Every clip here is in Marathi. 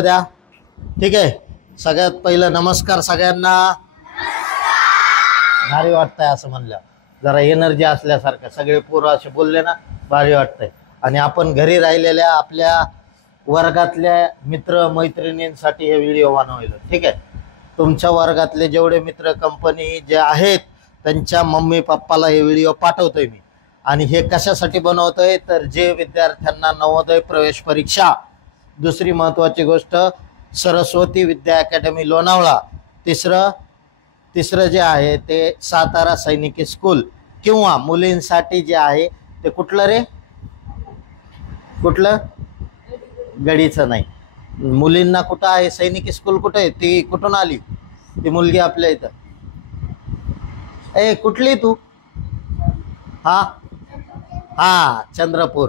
द्या. ठीक आहे. सगळ्यात पहिलं नमस्कार सगळ्यांना. भारी वाटतंय असं म्हणलं, जरा एनर्जी असल्यासारखं. सगळे पोरं असे बोलले ना, भारी वाटतंय. आणि आपण घरी राहिलेल्या आपल्या वर्गातल्या मित्र मैत्रिणींसाठी हे व्हिडिओ बनवलं. ठीक आहे. तुमच्या वर्गातले जेवढे मित्र कंपनी जे आहेत त्यांच्या मम्मी पप्पाला हे व्हिडिओ पाठवतोय मी. आणि हे कशासाठी बनवतोय तर जे विद्यार्थ्यांना नवोदय प्रवेश परीक्षा, दुसरी महत्त्वाची गोष्ट सरस्वती विद्या अकॅडमी लोणावळा, तिसरं जे आहे ते सातारा सैनिकी स्कूल, किंवा मुलींसाठी जे आहे ते कुठलं रे, कुठलं, गडीचं नाही, मुलींना कुठं आहे सैनिकी स्कूल, कुठं आहे ती, कुठून आली ती मुलगी आपल्या इथं, ए कुठली तू, हा चंद्रपूर.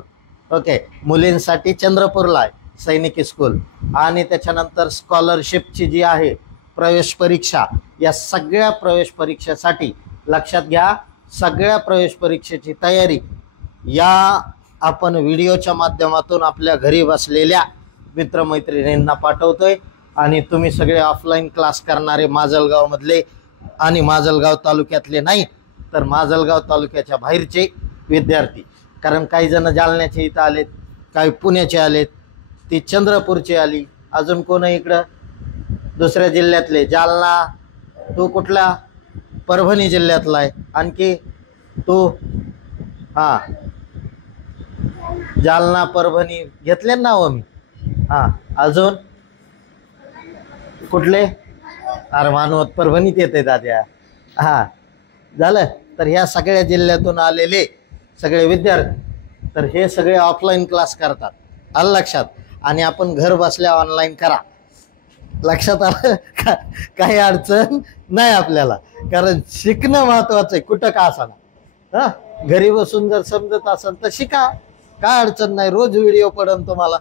ओके, मुलींसाठी चंद्रपूरला आहे सैनिकी स्कूल. आणि त्याच्यानंतर स्कॉलरशिपची जी आहे प्रवेश परीक्षा, या सगळ्या प्रवेश परीक्षेसाठी लक्षात घ्या, सगळ्या प्रवेश परीक्षेची तयारी या आपण व्हिडिओच्या माध्यमातून आपल्या घरी बसलेल्या मित्रमैत्रिणींना पाठवतोय. आणि तुम्ही सगळे ऑफलाईन क्लास करणारे माजलगावमधले आणि माजलगाव तालुक्यातले नाही तर माजलगाव तालुक्याच्या बाहेरचे विद्यार्थी, कारण काही जण जालन्याचे इथं आलेत, काही पुण्याचे आलेत, ती चंद्रपूरची आली, अजून कोण इकडं दुसऱ्या जिल्ह्यातले, जालना, तू कुठला, परभणी जिल्ह्यातला आहे, आणखी तू, जालना परभणी घेतले ना हो मी, अजून कुठले, अरे मानवत परभणीत येते दाद्या, झालं. तर ह्या सगळ्या जिल्ह्यातून आलेले सगळे विद्यार्थी, तर हे सगळे ऑफलाईन क्लास करतात, आलं लक्षात. आणि आपण घर बसल्या ऑनलाईन करा, लक्षात आलं. काही अडचण नाही आपल्याला, कारण शिकणं महत्वाचं आहे, कुठं का असाना. घरी बसून जर समजत असेल तर शिका, काय अडचण नाही, रोज व्हिडिओ पडन तुम्हाला.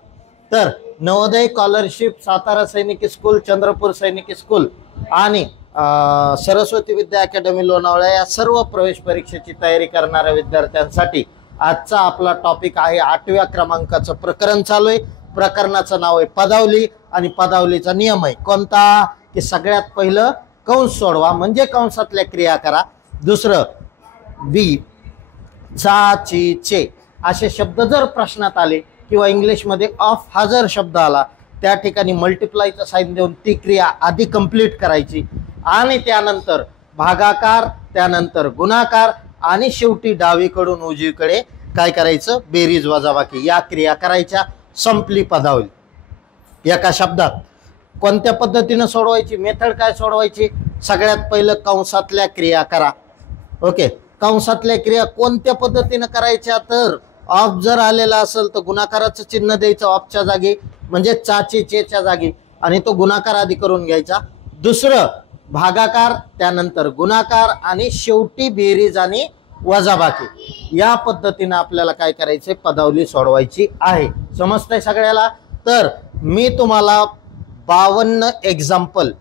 तर नवोदय स्कॉलरशिप सातारा सैनिकी स्कूल, चंद्रपूर सैनिकी स्कूल आणि सरस्वती विद्या अकॅडमी लोणावळा या सर्व प्रवेश परीक्षेची तयारी करणाऱ्या विद्यार्थ्यांसाठी आजचा आपला टॉपिक आहे 8व्या क्रमांकाचं प्रकरण चालू आहे. प्रकरणाचं नाव आहे पदावली, आणि पदावलीचा नियम आहे कोणता, की सगळ्यात पहिलं कंस सोडवा म्हणजे कंसातल्या क्रिया करा. दुसरं बी, चा, ची, चे असे शब्द जर प्रश्नात आले किंवा इंग्लिशमध्ये ऑफ हा जर शब्द आला, त्या ठिकाणी मल्टिप्लायचं साईन देऊन ती क्रिया आधी कंप्लीट करायची, आणि त्यानंतर भागाकार, त्यानंतर गुणाकार, आणि शेवटी डावीकडून उजवीकडे काय करायचं, बेरीज वजाबाकी, या क्रिया करायच्या. संपली पदावली एका शब्दात. कोणत्या पद्धतीनं सोडवायची, मेथड काय सोडवायची, सगळ्यात पहिलं कंसातल्या क्रिया करा. ओके, कंसातल्या क्रिया कोणत्या पद्धतीनं करायच्या, तर ऑफ जर आलेला असेल तर गुणाकाराचं चिन्ह द्यायचं ऑफच्या जागी, म्हणजे चाची चेच्या जागी, आणि तो गुणाकार आधी करून घ्यायचा. दुसरं भागाकार, त्यानंतर गुणाकार, आणि शेवटी बेरीज आणि वजाबाकी. या पद्धतीने आपल्याला काय करायचे, पदावली सोडवायची आहे. समजतंय सगळ्याला. तर मी तुम्हाला 52 एक्झाम्पल,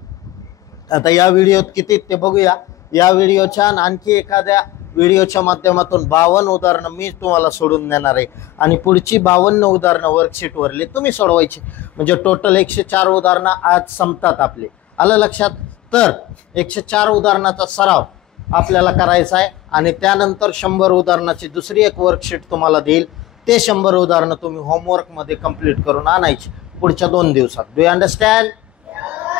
आता या व्हिडिओत किती ते बघूया, या व्हिडिओच्या आणखी एखाद्या व्हिडिओच्या माध्यमातून 52 उदाहरणं मी तुम्हाला सोडून देणार आहे, आणि पुढची 52 उदाहरणं वर्कशीटवरली तुम्ही सोडवायची, म्हणजे टोटल 104 उदाहरणं आज संपतात आपले. आलं लक्षात. तर 104 उदाहरणाचा सराव आपल्याला करायचा आहे, आणि त्यानंतर 100 उदाहरणाची दुसरी एक वर्कशीट तुम्हाला देईल. ते 100 उदाहरणं तुम्ही होमवर्कमध्ये कंप्लीट करून आणायची पुढच्या 2 दिवसात. Do you understand?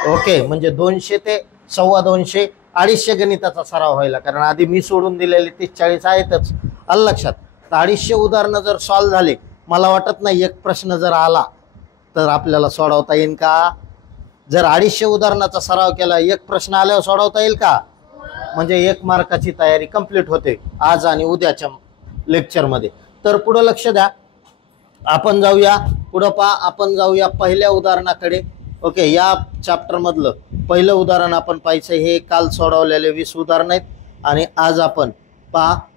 ओके, म्हणजे 200 ते 250, 250 गणिताचा सराव व्हायला, कारण आधी मी सोडून दिलेले 30-40 आहेतच. आलं लक्षात. तर 250 उदाहरणं जर सॉल्व्ह झाले, मला वाटत नाही एक प्रश्न जर आला तर आपल्याला सोडवता येईल का. जर 250 उदाहरणाचा सराव केला, एक प्रश्न आल्यावर सोडवता येईल का, म्हणजे 1 मार्काची तयारी कंप्लीट होते आज आणि उद्याच्या लेक्चरमध्ये. तर पुढं लक्ष द्या, आपण जाऊया पुढं, आपण जाऊया पहिल्या उदाहरणाकडे. ओके, या चॅप्टर मधलं पहिलं उदाहरण आपण पाहायचं. हे काल सोडवलेले 20 उदाहरण आहेत, आणि आज आपण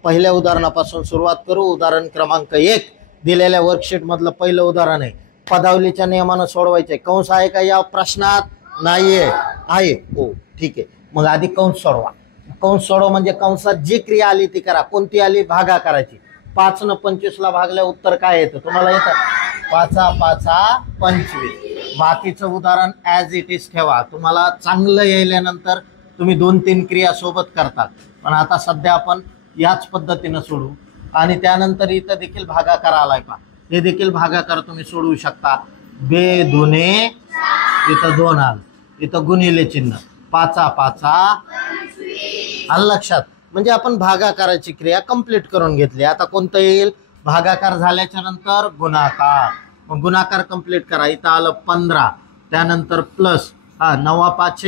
पहिल्या उदाहरणापासून सुरुवात करू. उदाहरण क्रमांक 1 दिलेल्या वर्कशीट मधलं पहिलं उदाहरण आहे. पदावलीच्या नियमानं सोडवायचंय. कंस आहे का या प्रश्नात? नाहीये. आहे, हो ठीक आहे. मग आधी कंस सोडवा. कंस सोडव म्हणजे कंसात जी क्रिया आली ती करा. कोणती आली? भागाकाराची. 5 ने 25 ला भागल्या उत्तर काय येतं तुम्हाला येतं? 5 5 25. बाकीचं उदाहरण ॲज इट इज ठेवा. तुम्हाला चांगलं यायल्यानंतर तुम्ही 2-3 क्रिया सोबत करतात, पण आता सध्या आपण याच पद्धतीनं सोडू. आणि त्यानंतर इथं देखील भागाकार आलाय का, हे देखील भागाकार तुम्ही सोडवू शकता. 2 दुने इथं 2 आलं, इथं गुणिले चिन्ह, 5 5 आलं लक्षात. म्हणजे आपण भागाकाराची क्रिया कंप्लीट करून घेतली. आता कोणतं येईल, भागाकार झाल्याच्या नंतर गुणाकार. मग गुणाकार कंप्लीट करा. इथं आलं 15, त्यानंतर प्लस 9 5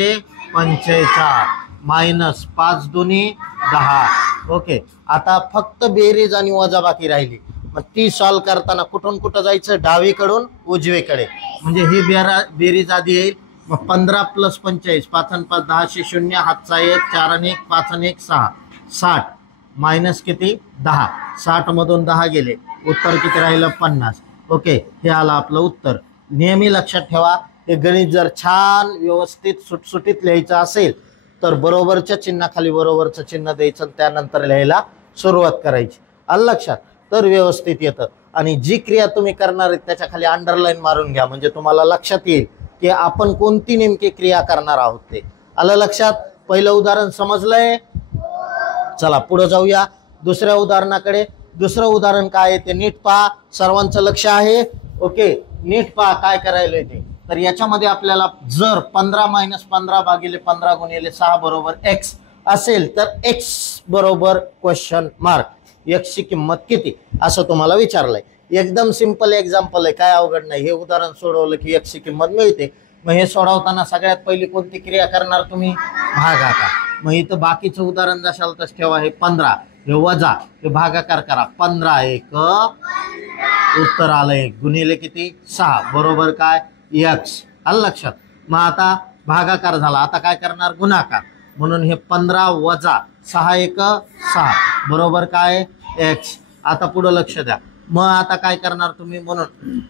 45 मायनस 5 दुनी 10. ओके, आता फक्त बेरीज आणि वजाबाकी राहिली. मग ती सॉल्व करताना कुठून कुठं जायचं, डावीकडून उजवीकडे. म्हणजे ही बेरीज आधी येईल. मग 15 + 45, 5 आणि 5 10 0, हातचा 1, 4 आणि 1 5 आणि 1 6, 60 मायनस किती 10, 60 मधून 10 गेले, उत्तर किती राहिलं 50. ओके, हे आलं आपलं उत्तर. नेहमी लक्षात ठेवा, हे गणित जर छान व्यवस्थित सुटसुटीत लिहायचं असेल तर बरोबरच्या चिन्हाखाली बरोबरचं चिन्ह द्यायचं, त्यानंतर लिहायला सुरुवात करायची. आलं लक्षात, तर व्यवस्थित येतं. आणि जी क्रिया तुम्ही करणार आहेत त्याच्या खाली अंडरलाईन मारून घ्या, म्हणजे तुम्हाला लक्षात येईल की आपण कोणती नेमकी क्रिया करणार आहोत ते. आलं लक्षात. पहिलं उदाहरण समजलंय. चला पुढे जाऊया दुसऱ्या उदाहरणाकडे. दुसरं उदाहरण काय आहे ते नीट पहा. सर्वांचं लक्ष आहे. ओके, नीट पहा काय करायला ते. तर याच्यामध्ये आपल्याला जर 15 - 15 भागिले 15 गुणिले 6 बरोबर x असेल तर x बरोबर क्वेश्चन मार्क, x ची किंमत किती असं तुम्हाला विचारलंय. एकदम सिंपल एक्झाम्पल आहे, काय अवघड नाही. हे उदाहरण सोडवलं की x ची किंमत मिळते. मग हे सोडवताना सगळ्यात पहिली कोणती क्रिया करणार तुम्ही, भागाकार. मग इथं बाकीचं उदाहरण जशाल तसं ठेवा. हे 15, हे वजा, हे भागाकार करा. 15 1 उत्तर आलं 1 गुणिले किती 6 बरोबर काय x. आलं लक्षात. मग आता भागाकार झाला, आता काय करणार, गुणाकार. म्हणून हे 15 वजा 6 1 6 बरोबर काय x. आता पुढं लक्ष द्या. मग आता काय करणार तुम्ही, म्हणून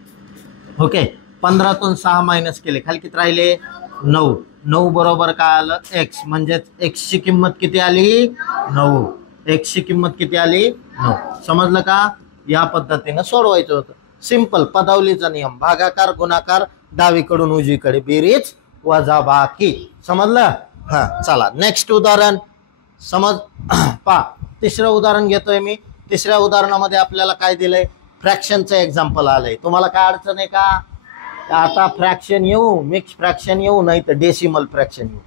ओके 15तून 6 मायनस केले, खाली किती राहिले 9. 9 बरोबर काय आलं x. म्हणजेच x ची किंमत किती आली 9. x ची किंमत किती आली 9. समजलं का. या पद्धतीनं सोडवायचं होतं. सिंपल पदावलीचा नियम, भागाकार गुणाकार डावीकडून उजवीकडे, बेरीज वजाबाकी. समजलं. चला नेक्स्ट उदाहरण समज पा. तिसरं उदाहरण घेतोय मी. तिसऱ्या उदाहरणामध्ये आपल्याला काय दिलंय, फ्रॅक्शनचं एक्झाम्पल आलंय. तुम्हाला काय अडचण आहे का, आता फ्रॅक्शन येऊ, मिक्स फ्रॅक्शन येऊ, नाही तर डेसिमल फ्रॅक्शन येऊ,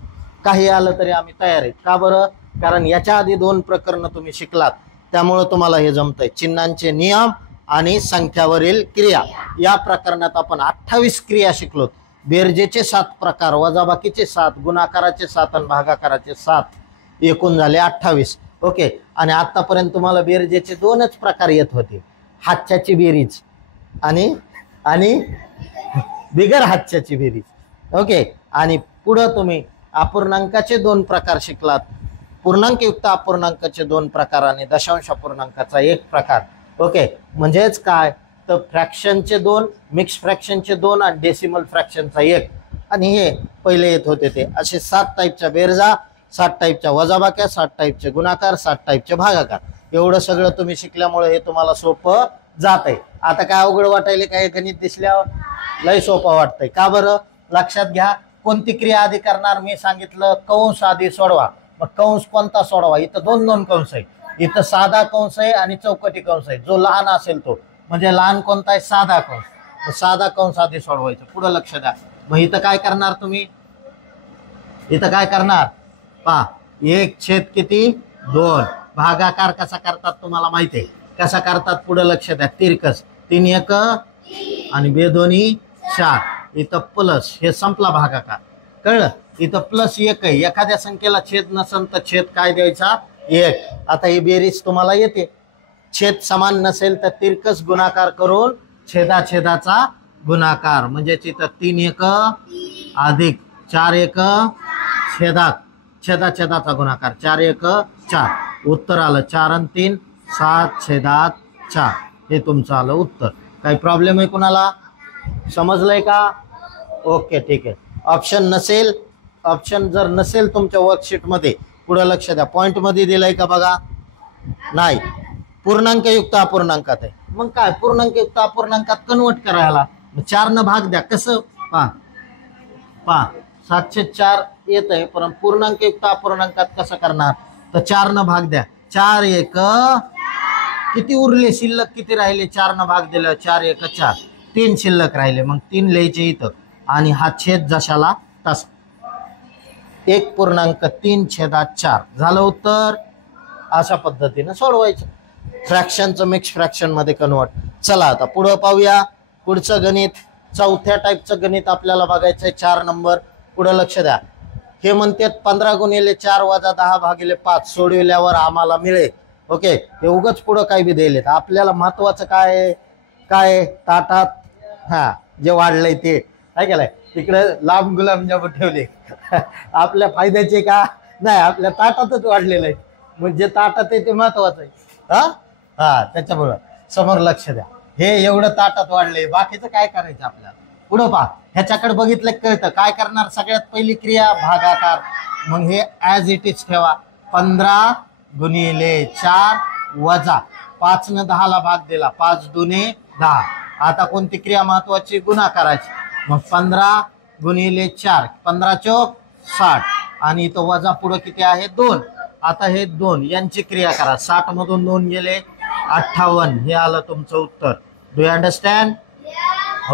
काही आलं तरी आम्ही तयार आहेत. का बरं, कारण याच्या आधी 2 प्रकरणं तुम्ही शिकलात, त्यामुळं तुम्हाला हे जमतंय. चिन्हांचे नियम आणि संख्यावरील क्रिया. या प्रकरणात आपण 28 क्रिया शिकलो. बेरजेचे 7 प्रकार, वजाबाकीचे 7, गुणाकाराचे 7 आणि भागाकाराचे 7, एकूण झाले 28. ओके, आणि आतापर्यंत तुम्हाला बेरजेचे 2च प्रकार येत होते, हातच्याची बेरीज आणि बिगर हातच्याची बेरीज. ओके, आणि पुढं तुम्ही अपूर्णांकाचे 2 प्रकार शिकलात, पूर्णांकयुक्त अपूर्णांकाचे 2 प्रकार आणि दशांश अपूर्णांकाचा 1 प्रकार. ओके, म्हणजेच काय तर फ्रॅक्शनचे 2, मिक्स फ्रॅक्शनचे 2 आणि डेसिमल फ्रॅक्शनचा 1. आणि हे पहिले येत होते ते असे 7 टाईपच्या बेरजा, 7 टाईपच्या वजाबाक्या, 7 टाईपचे गुणाकार, 7 टाईपचे भागाकार. एवढं सगळं तुम्ही शिकल्यामुळे हे तुम्हाला सोपं जात आहे. आता काय अवघड वाटायले, काय गणित दिसल्यावर लय सोपं वाटतंय. का बरं, लक्षात घ्या. कोणती क्रिया आधी करणार मी सांगितलं, कंस आधी सोडवा. मग कंस कोणता सोडवा, इथं 2 कंस आहे. इथं साधा कंस आहे आणि चौकटी कंस आहे. जो लहान असेल तो, म्हणजे लहान कोणता आहे, साधा कंस. साधा कंस आधी सोडवायचं. पुढे लक्ष द्या. मग इथं काय करणार तुम्ही, इथं काय करणार पहा, 1 किती 2. भागाकार कसा करतात तुम्हाला माहिती आहे, कसा करतात पुढे लक्ष द्या. तिरकस 3 1 आणि 2 2 4. इथं प्लस, हे संपला भागाकार, कळलं. इथं प्लस 1 आहे. एखाद्या संख्येला छेद नसेल तर छेद काय द्यायचा 1. आता ही बेरीज तुम्हाला येते. छेद समान नसेल तर तिरकस गुणाकार करून छेदाछेदाचा गुणाकार, म्हणजे इथं 3 1 अधिक 4 1 छेदात छेदाछेदाचा गुणाकार, 4 1 4. उत्तर आलं 4 आणि 3 7/4. हे तुमचं आलं उत्तर. काही प्रॉब्लेम आहे कुणाला, समजलंय का. ओके ठीक आहे. ऑप्शन जर नसेल तुमच्या वर्कशीटमध्ये, पुढे लक्ष द्या. पॉईंटमध्ये दिलंय का बघा, नाही. पूर्णांकयुक्त अपूर्णांकात आहे. मग काय, पूर्णांकयुक्त अपूर्णांकात कन्वर्ट करायला 4 न भाग द्या. कसं पहा, पहा 704 येत आहे, पण पूर्णांक युक्त अपूर्णांकात कसं करणार? तर 4 न भाग द्या. 4 1 किती उरले शिल्लक? किती राहिले? 4 न भाग दिलं, 4 1 4, 3 शिल्लक राहिले. मग 3 लिहायचे इथं आणि हा छेद जशाला तसा 1.3/4 झालं उत्तर. अशा पद्धतीने सोडवायचं. फ्रॅक्शनचं मिक्स फ्रॅक्शन मध्ये कन्वर्ट. चला आता पुढं पाहूया. पुढचं गणित, चौथ्या टाईपचं गणित आपल्याला बघायचंय. 4 नंबर. पुढं लक्ष द्या. हे म्हणतात 15 गुणिले 4 वजा 10 भागिले 5 सोडविल्यावर आम्हाला मिळेल. ओके, हे उगच पुढं काय बी द्यायलेत. आपल्याला महत्वाचं काय काय ताटात हा जे वाढलंय ते काय केलंय तिकडे लांब गुलाबजाम ठेवले आपल्या फायद्याचे का नाही, आपल्या ताटातच वाढलेलं आहे. म्हणजे ताटात आहे ते महत्वाचं आहे. हा हा त्याच्यामुळं समोर लक्ष द्या. हे एवढं ताटात वाढलंय, बाकीचं काय करायचं आपल्याला. पुढं पहा. ह्याच्याकडे बघितलं कळतं. काय करणार? सगळ्यात पहिली क्रिया भागाकार. मग हे ऍज इट इज ठेवा. 15 गुणिले 4 वजा 5 न 10 ला भाग दिला, 5 दुने 10. आता कोणती क्रिया महत्वाची? गुणाकाराची. मग 15 गुणिले 4, 15 चौक 60 आणि इथं वजा पुढे किती आहे? 2. आता हे 2 यांची क्रिया करा. 60 मधून 2 गेले 58. हे आलं तुमचं उत्तर. Do you understand?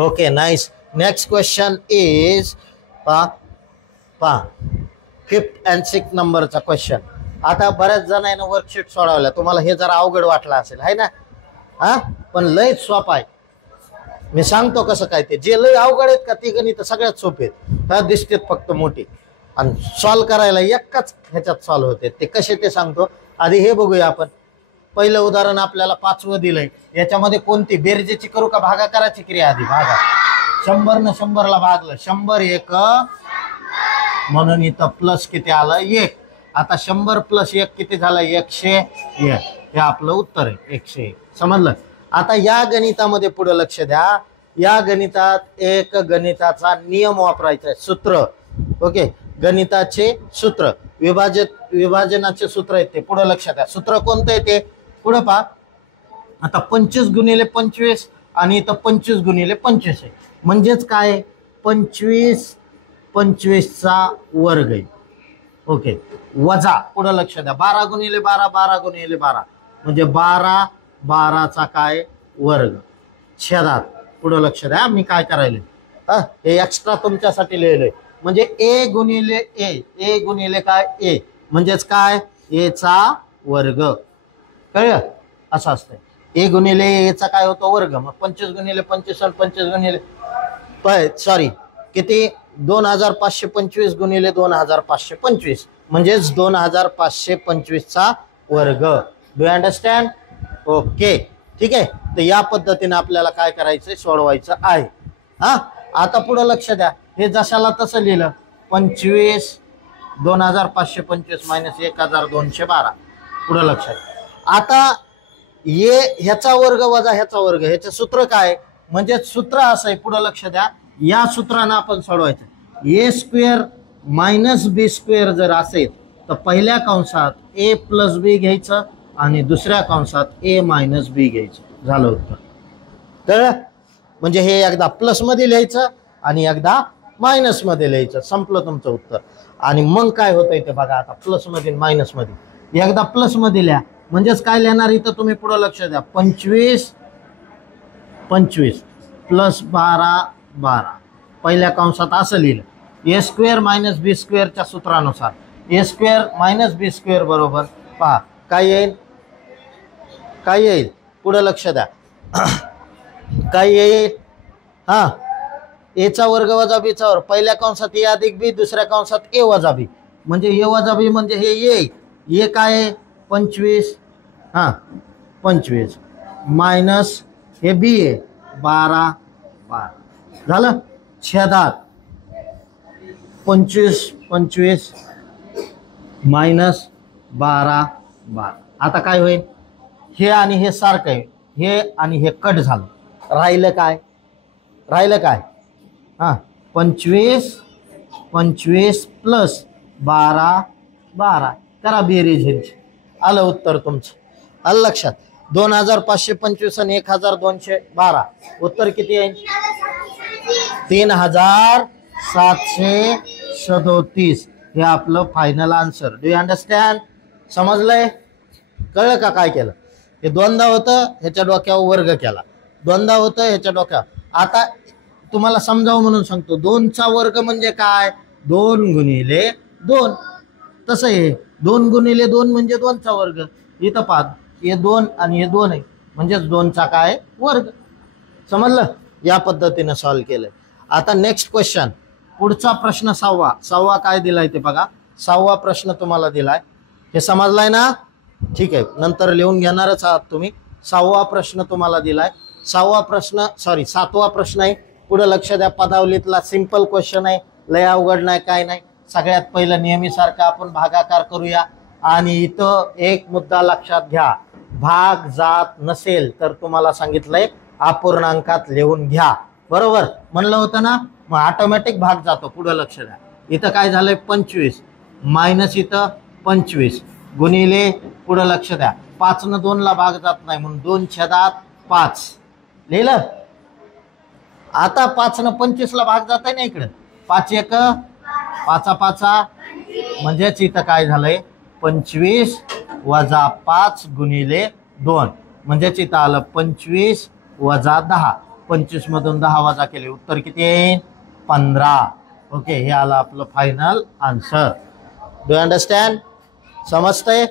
Okay, nice. Next question is पहा 5th and 6th नंबरचा क्वेश्चन. आता बऱ्याच जणांना वर्कशीट सोडवल्या. तुम्हाला हे जरा अवघड वाटलं असेल है ना? हा पण लयच सोपं आहे. मी सांगतो कसं काय ते. जे लय अवघड आहेत का ती गणित सगळ्यात सोपे आहेत. ह्या दिसतात फक्त मोठी आणि सॉल्व्ह करायला एकाच ह्याच्यात सॉल्व्ह होते. ते कसे ते सांगतो. आधी हे बघूया आपण. पहिलं उदाहरण आपल्याला 5वं दिलंय. याच्यामध्ये कोणती बेरजेची करू का भागाकाराची क्रिया? आधी भागा. 100 न 100 ला भागलं, 100 1 म्हणून इथं प्लस किती आलं? 1. आता 100 + 1 किती झालं? 101. हे आपलं उत्तर आहे 101. समजलं? आता या गणितामध्ये पुढे लक्ष द्या. या गणितात एक गणिताचा नियम वापरायचा आहे, सूत्र. ओके, गणिताचे सूत्र, विभाजनाचे सूत्र आहेत ते. पुढे लक्ष द्या. सूत्र कोणतं आहे ते? पुढे पहा. आता 25 गुणिले 25 आणि इथं 25 गुणिले 25 आहे. म्हणजेच काय? 25चा वर्ग आहे. ओके, वजा पुढे लक्ष द्या 12 गुणिले 12, 12 गुणिले 12 म्हणजे 12चा काय? वर्ग. छेदात पुढे लक्ष द्या. मी काय करायला हे एक्स्ट्रा तुमच्यासाठी लिहिलंय. म्हणजे ए गुणिले ए गुणिले काय? ए म्हणजेच काय? एचा वर्ग. कळलं? असं असतंय. ए गुणिले एचा काय होतो? वर्ग. मग 25 गुणिले 25 आणि 25 गुणिले सॉरी किती? 2525 गुणिले 2525 म्हणजेच 2525चा वर्ग. Do you understand? ओके, ठीक आहे. तर या पद्धतीने आपल्याला काय करायचंय? सोडवायचं आहे. हा आता पुढे लक्ष द्या. हे जशाला तसं लिहिलं. 25 2525 - 1212. पुढे लक्ष द्या. आता ह्याचा वर्ग वजा ह्याचा वर्ग, ह्याचं सूत्र काय? म्हणजे सूत्र असं आहे. पुढे लक्ष द्या. या सूत्रानं आपण सोडवायचं. a² - b² जर असेल तर पहिल्या कंसात a + b घ्यायचं आणि दुसऱ्या कंसात a - b घ्यायचं. झालं उत्तर. कळलं? म्हणजे हे एकदा प्लस मध्ये लिहायचं आणि एकदा मायनस मध्ये लिहायचं. संपलं तुमचं उत्तर. आणि मग काय होतंय ते बघा. आता प्लस मध्ये मायनस मध्ये एकदा प्लस मध्ये लिहा. म्हणजेच काय लिहिणार इथं तुम्ही? पुढे लक्ष द्या. 25 + 12 पहिल्या कंसात असं लिहिलं. a² - b² च्या सूत्रानुसार a² - b² बरोबर पहा काय येईल? काय येईल? पुढे लक्ष द्या. काय येईल? हा एचा वर्ग वजा बीचा वर्ग. पहिल्या कंसात a + b, दुसऱ्या कंसात a - b म्हणजे a - b म्हणजे हे येईल. हे काय? 25 25 मायनस हे बी आहे 12 झालं. छेदात 25 25 - 12 आता काय होईल? हे आणि हे सारखं आहे. हे आणि हे कट झालं. राहिलं काय? 25 25 + 12 करा बेरीज ह्यांची. आलं उत्तर तुमचं. आलं लक्षात? 2525 आणि 1212 उत्तर किती आहे? 3000 737 हे आपलं final answer. Do you understand? समजलंय? कळलं का काय केलं? हे दोनदा होतं, ह्याच्या डोक्यावर वर्ग केला, दोनदा होतं ह्याच्या डोक्यावर. आता तुम्हाला समजावं म्हणून सांगतो, 2चा वर्ग म्हणजे काय? 2 गुणिले 2. तसं आहे, 2 गुणिले 2 म्हणजे 2चा वर्ग. इथं पहा, हे 2 आणि हे 2 आहे, म्हणजेच 2चा काय? वर्ग. समजलं? या पद्धतीनं सॉल्व्ह केलंय. आता नेक्स्ट क्वेश्चन, पुढचा प्रश्न 6वा काय दिलाय ते बघा. 6वा प्रश्न तुम्हाला दिलाय, हे समजलाय ना? ठीक आहे, नंतर लिहून घेणारच आहात तुम्ही. 6वा प्रश्न तुम्हाला दिलाय. 7वा प्रश्न आहे. पुढे लक्ष द्या, पदावलीतला सिंपल क्वेश्चन आहे, लय अवघड नाही, काय नाही. सगळ्यात पहिलं नेहमीसारखं आपण भागाकार करूया. आणि इथं एक मुद्दा लक्षात घ्या, भाग जात नसेल तर तुम्हाला सांगितलंय अपूर्णांकात लिहून घ्या. बरोबर म्हणलं होतं ना? मग ऑटोमॅटिक भाग जातो. पुढे लक्ष द्या, इथं काय झालंय? 25 मायनस इथं 25 गुणिले, पुढे लक्ष द्या, 5 2 ला भाग जात नाही म्हणून 2/5 लिहिलं. आता 5 25 ला भाग जात आहे ना, इकडे 5 1 5 5 म्हणजेच इथं काय झालंय? 25 वजा 5 गुणिले 2 म्हणजेच इथं आलं 25 वजा 10. 25 मधून 10 वजा केले, उत्तर किती येईल? 15. ओके, हे आलं आपलं फायनल आन्सर. Do understand? समजतंय?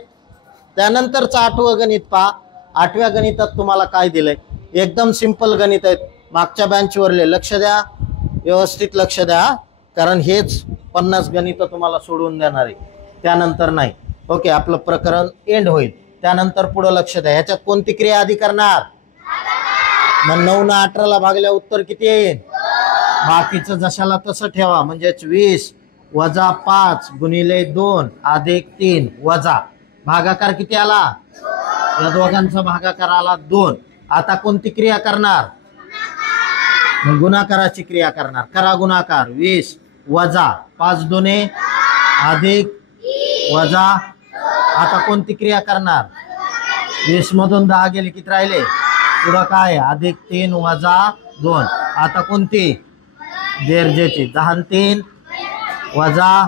त्यानंतरचं 8वं गणित पहा. 8व्या गणितात तुम्हाला काय दिलंय? एकदम सिंपल गणित आहेत. मागच्या बेंचवरले लक्ष द्या, व्यवस्थित लक्ष द्या, कारण हेच 50 गणित तुम्हाला सोडून देणार आहे, त्यानंतर नाही. ओके, आपलं प्रकरण एंड होईल. त्यानंतर पुढे लक्ष द्या, ह्याच्यात कोणती क्रिया आधी करणार? मग 9 ने 18 ला भागल्या उत्तर किती येईल? बाकीचं जशाला तसं ठेवा, म्हणजेच 20 वजा 5 गुणिले 2 अधिक 3 वजा, भागाकार किती आला? या दोघांचा भागाकार आला 2. आता कोणती क्रिया करणार? गुणाकाराची क्रिया करणार. करा गुणाकार. 20 वजा 5 2 अधिक वजा, आता कोणती क्रिया करणार? 20 मधून 10 गेले, किती राहिले? पुढं काय? अधिक 3 वजा 2. आता कोणती? बेरजेची. 10 आणि 3 वजा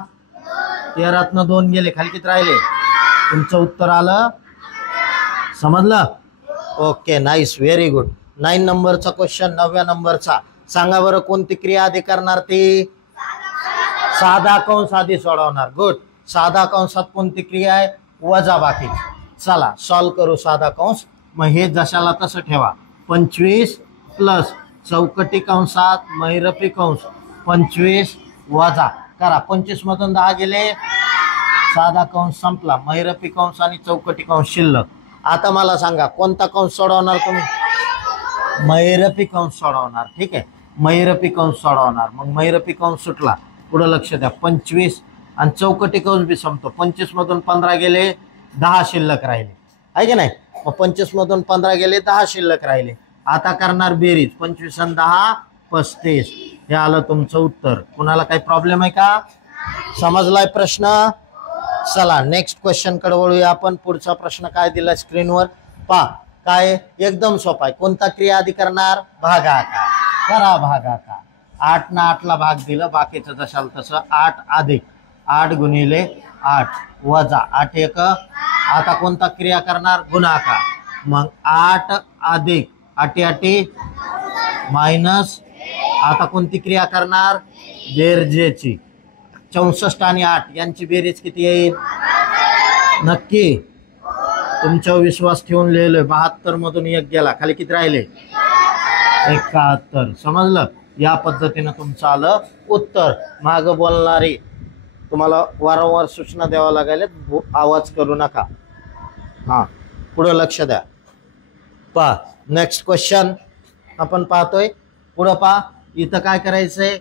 13 2 गेले, खाली किती राहिले? तुमचं उत्तर आलं. समजलं? Okay, nice, very good. 9 नंबरचा क्वेश्चन, 9व्या नंबरचा. सांगा बरं, कोणती क्रिया आधी करणार? ती साधा कंस आधी सोडवणार. गुड. साधा कंसात कोणती क्रिया आहे? वजा बाकी. चला सॉल्व करू साधा कंस. मग हे जशाला तसं ठेवा. 25 प्लस चौकटी कंसात महिरपी कंस 25 वजा करा. 25 मधून 10 गेले, साधा कंस संपला, महिरपी कंस आणि चौकटी कंस शिल्लक. आता मला सांगा, कोणता कंस सोडवणार तुम्ही? महिरपी कंस सोडवणार. ठीक आहे, महिरपी कंस सोडवणार. मग महिरपी कंस सुटला, पुढे लक्ष द्या, 25 आणि चौकटी कंस बी संपतो. 25 मधून 15 गेले, 10 शिल्लक राहिले, आहे की नाही? मग 25 मधून 15 गेले, 10 शिल्लक राहिले. आता करणार बेरीज, 25 आणि 10 35. हे आलं तुमचं उत्तर. कुणाला काही प्रॉब्लेम आहे का? समजलाय प्रश्न? चला नेक्स्ट क्वेश्चन कडे वळूया आपण. पुढचा प्रश्न काय दिला स्क्रीनवर पहा. काय? एकदम सोपा आहे. कोणता क्रिया आधी करणार? भागाकार. करा भागाकार. 8 ने 8 ला भाग दिलं, बाकीचं जशाल तसं. 8 अधिक 8 गुणिले 8 वजा 8 1. आता कोणता क्रिया करणार? गुणाकार. मग 8 अधिक 8 8 मायनस, आता कोणती क्रिया करणार? बेरजेची. 64 आणि 8 यांची बेरीज किती येईल? नक्की तुमच्यावर विश्वास ठेवून लिहिलोय. 72 मधून 1 गेला, खाली किती राहिले? 71. समजलं? या पद्धतीनं तुमचं आलं उत्तर. माग बोलणारी तुम्हाला वारंवार सूचना द्यावा लागेल, आवाज करू नका. हा, पुढे लक्ष द्या. पहा नेक्स्ट क्वेश्चन आपण पाहतोय. पुढं पहा, इथं काय करायचंय?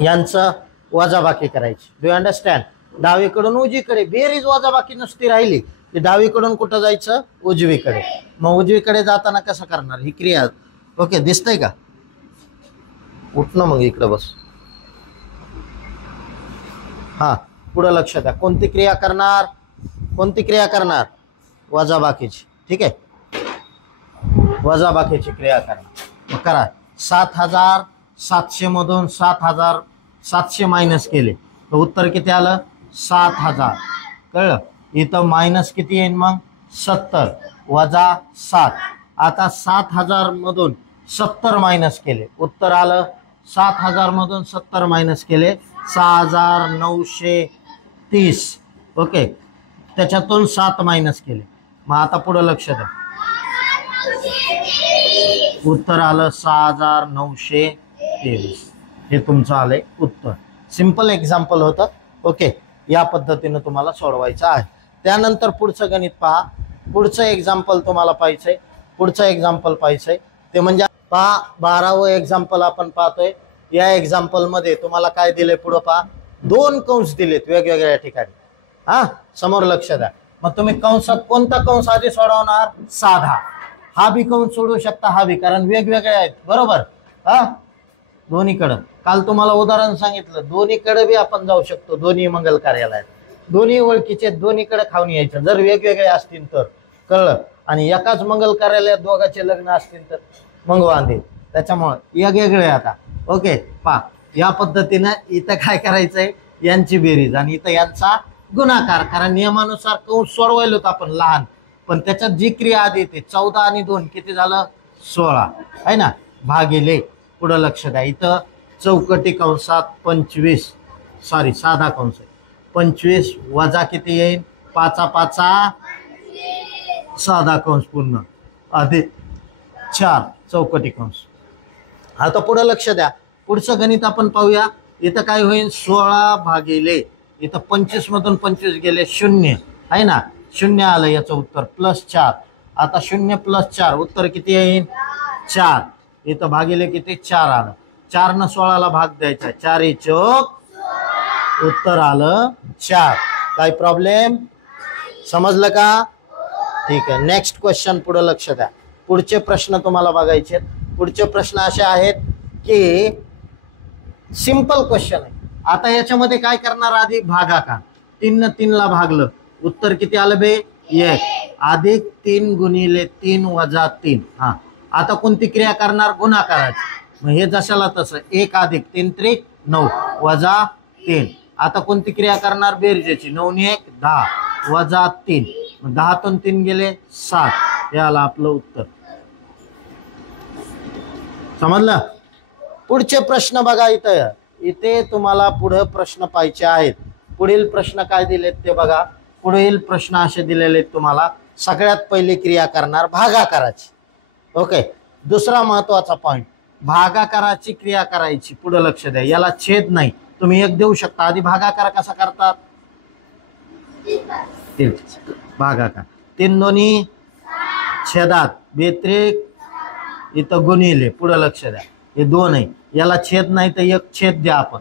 यांचं वजाबाकी करायची. Do you understand? डावीकडून उजवीकडे बेरीज वजाबाकी नुसती राहिली की डावीकडून कुठं जायचं? उजवीकडे. मग उजवीकडे जाताना कसं करणार ही क्रिया? ओके, दिसतंय का? उठणं, मग इकडं बस. हा, पुढे लक्ष द्या. कोणती क्रिया करणार? कोणती क्रिया करणार? वजाबाकीची. ठीक आहे, वजाबाकीची क्रिया करणार. मग करा. 7000 700 मधून 7,700 मायनस केले तर उत्तर किती आलं 7,000. कळलं. इथं मायनस किती येईल मग 70 वजा 7. आता 7,000 मधून 70 मायनस केले उत्तर आलं 7,000 मधून 70 मायनस केले 6,930. ओके. त्याच्यातून 7 मायनस केले. मग आता पुढे लक्ष द्या. उत्तर आलं 6,923. हे तुमचं आलंय उत्तर. सिंपल एक्झाम्पल होतं. ओके. या पद्धतीनं तुम्हाला सोडवायचं आहे. त्यानंतर पुढचं गणित पहा. पुढचं एक्झाम्पल तुम्हाला पाहिजे. पुढचं एक्झाम्पल पाहिजे ते म्हणजे पहा 12वं एक्झाम्पल आपण पाहतोय. या एक्झाम्पल मध्ये तुम्हाला काय दिले पुढं पहा. 2 कंस दिलेत वेगवेगळ्या ठिकाणी. हा समोर लक्ष द्या. मग तुम्ही कंसात कोणता कंस आधी सोडवणार साधा. हा बी कंस सोडवू शकता हा बी कारण वेगवेगळे आहेत बरोबर. हा दोन्हीकडं काल तुम्हाला उदाहरण सांगितलं दोन्हीकडे बी आपण जाऊ शकतो. दोन्ही मंगल कार्यालय आहेत. दोन्ही ओळखीचे दोन्हीकडे खाऊन यायचं जर वेगवेगळे असतील तर. कळलं. आणि एकाच मंगल कार्यालयात दोघांचे लग्न असतील तर मग वांदे. त्याच्यामुळे वेगवेगळे आता. ओके. पहा या पद्धतीनं इथं काय करायचंय यांची बेरीज आणि इथं यांचा गुणाकार. कारण नियमानुसार कंस सोडवायलो आपण लहान पण त्याच्यात जी क्रिया आधी येते 14 आणि 2 किती झालं 16 आहे ना भागिले. पुढं लक्ष द्या. इथं चौकटी कंसात 25 सॉरी साधा कंस 25 वजा किती येईल 5 साधा कंस पूर्ण अधिक 4 चौकटी कंस. आता पुढं लक्ष द्या. पुढचं गणित आपण पाहूया. इथं काय होईल 16 भागिले इथं 25 मधून 25 गेले 0 आहे ना 0 आलं याचं उत्तर +4. आता 0 + 4 उत्तर किती येईल 4. इथं भागिले किती 4 आलं. 4 न 16ला भाग द्यायचा 4 चौक उत्तर आलं 4. काय प्रॉब्लेम समजलं का. ठीक आहे. नेक्स्ट क्वेश्चन पुढे लक्ष द्या. पुढचे प्रश्न तुम्हाला बघायचे. पुढचे प्रश्न असे आहेत की सिंपल क्वेश्चन आहे. आता याच्यामध्ये काय करणार आधी भागाकार. 3 न 3ला भागलं उत्तर किती आलं बे 1 अधिक 3 गुणिले 3 वजा 3. हा आता कोणती क्रिया करणार गुणाकाराची. मग हे जशाला तसं 1 अधिक 3 त्रिक 9 वजा 3. आता कोणती क्रिया करणार बेरजेची 9 ने 1 10 वजा 3. 10 तून 3 गेले 7. हे आलं आपलं उत्तर. समजलं. पुढचे प्रश्न बघा. इथे तुम्हाला पुढे प्रश्न पाहिजे आहेत. पुढील प्रश्न काय दिलेत ते बघा. पुढील प्रश्न असे दिलेले आहेत तुम्हाला. सगळ्यात पहिली क्रिया करणार भागाकाराची. ओके. दुसरा महत्वाचा पॉइंट भागाकाराची क्रिया करायची. पुढे लक्ष द्या. याला छेद नाही तुम्ही 1 देऊ शकता. आधी भागाकार कसा करतात भागाकार 3 दोन्ही छेदात बेत्रिक इथं गुणिले. पुढे लक्ष द्या. हे 2 आहे याला छेद नाही तर 1 छेद द्या आपण.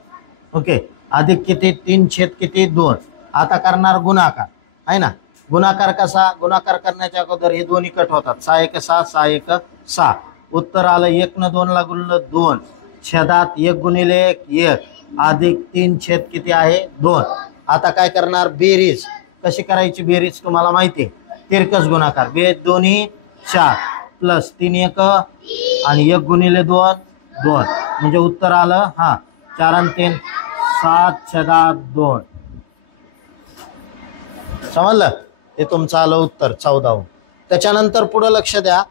ओके. अधिक किती 3 छेद किती 2. आता करणार गुणाकार आहे ना. गुणाकार कसा गुणाकार करण्याच्या अगोदर हे दोन्ही कट होतात 6 1 6 6 1 6. उत्तर आलं 1 न 2ला गुणलं 2 छेदात 1 गुणिले 1 1 अधिक 3 छेद किती आहे 2. आता काय करणार बेरीज. कशी करायची बेरीज तुम्हाला माहिती आहे. तिरकस गुणाकार दोन्ही 4 प्लस 3 1 आणि 1 गुणिले 2 2 म्हणजे उत्तर आलं 4 आणि 3 7 छेदात 2. समजलं. हे तुमचं आलं उत्तर 14. त्याच्यानंतर पुढे लक्ष द्या.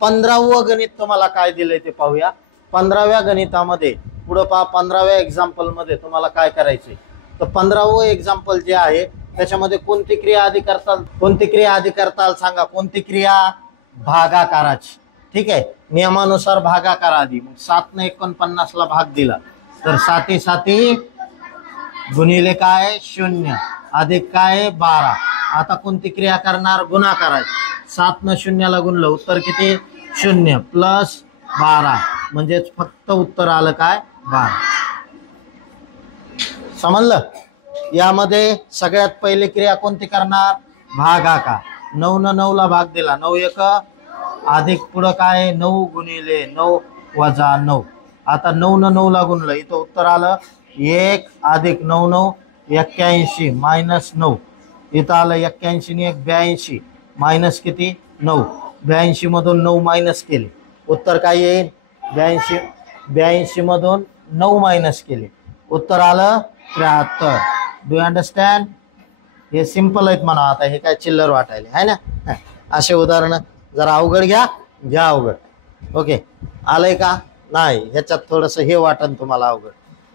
15वं गणित तुम्हाला काय दिलंय ते पाहूया. 15व्या गणितामध्ये पुढे पहा. 15व्या एक्झाम्पल मध्ये तुम्हाला काय करायचंय तर 15वं एक्झाम्पल जे आहे त्याच्यामध्ये कोणती क्रिया आधी करताल सांगा. कोणती क्रिया भागाकाराची. ठीक आहे. नियमानुसार भागाकार आधी. मग 7 ने 49ला भाग दिला तर 7 7 गुणिले काय 0 अधिक काय 12. आता कोणती क्रिया करणार गुणाकाराची. 7 न 0ला गुणलं उत्तर किती 0 प्लस 12 म्हणजेच फक्त उत्तर आलं काय 12. समजलं. यामध्ये सगळ्यात पहिली क्रिया कोणती करणार भागाकार. 9 न 9ला भाग दिला 9 1 अधिक पुढं काय 9 गुणिले 9 वजा 9. आता 9 न 9ला गुणलं इथं उत्तर आलं 1 अधिक 9 9 81 मायनस 9. इथं आलं 81 ने 1 82 मायनस किती 9. 82 मधून 9 मायनस केले उत्तर काय येईल 82 82 मधून 9 मायनस केले, उत्तर आलं 73. Do understand? हे सिंपल आहेत म्हणा. आता हे काय चिल्लर वाटायले आहे ना. असे उदाहरण जरा अवघड घ्या अवघड. ओके, आलंय का? नाही, ह्याच्यात थोडस हे वाटन तुम्हाला अवघड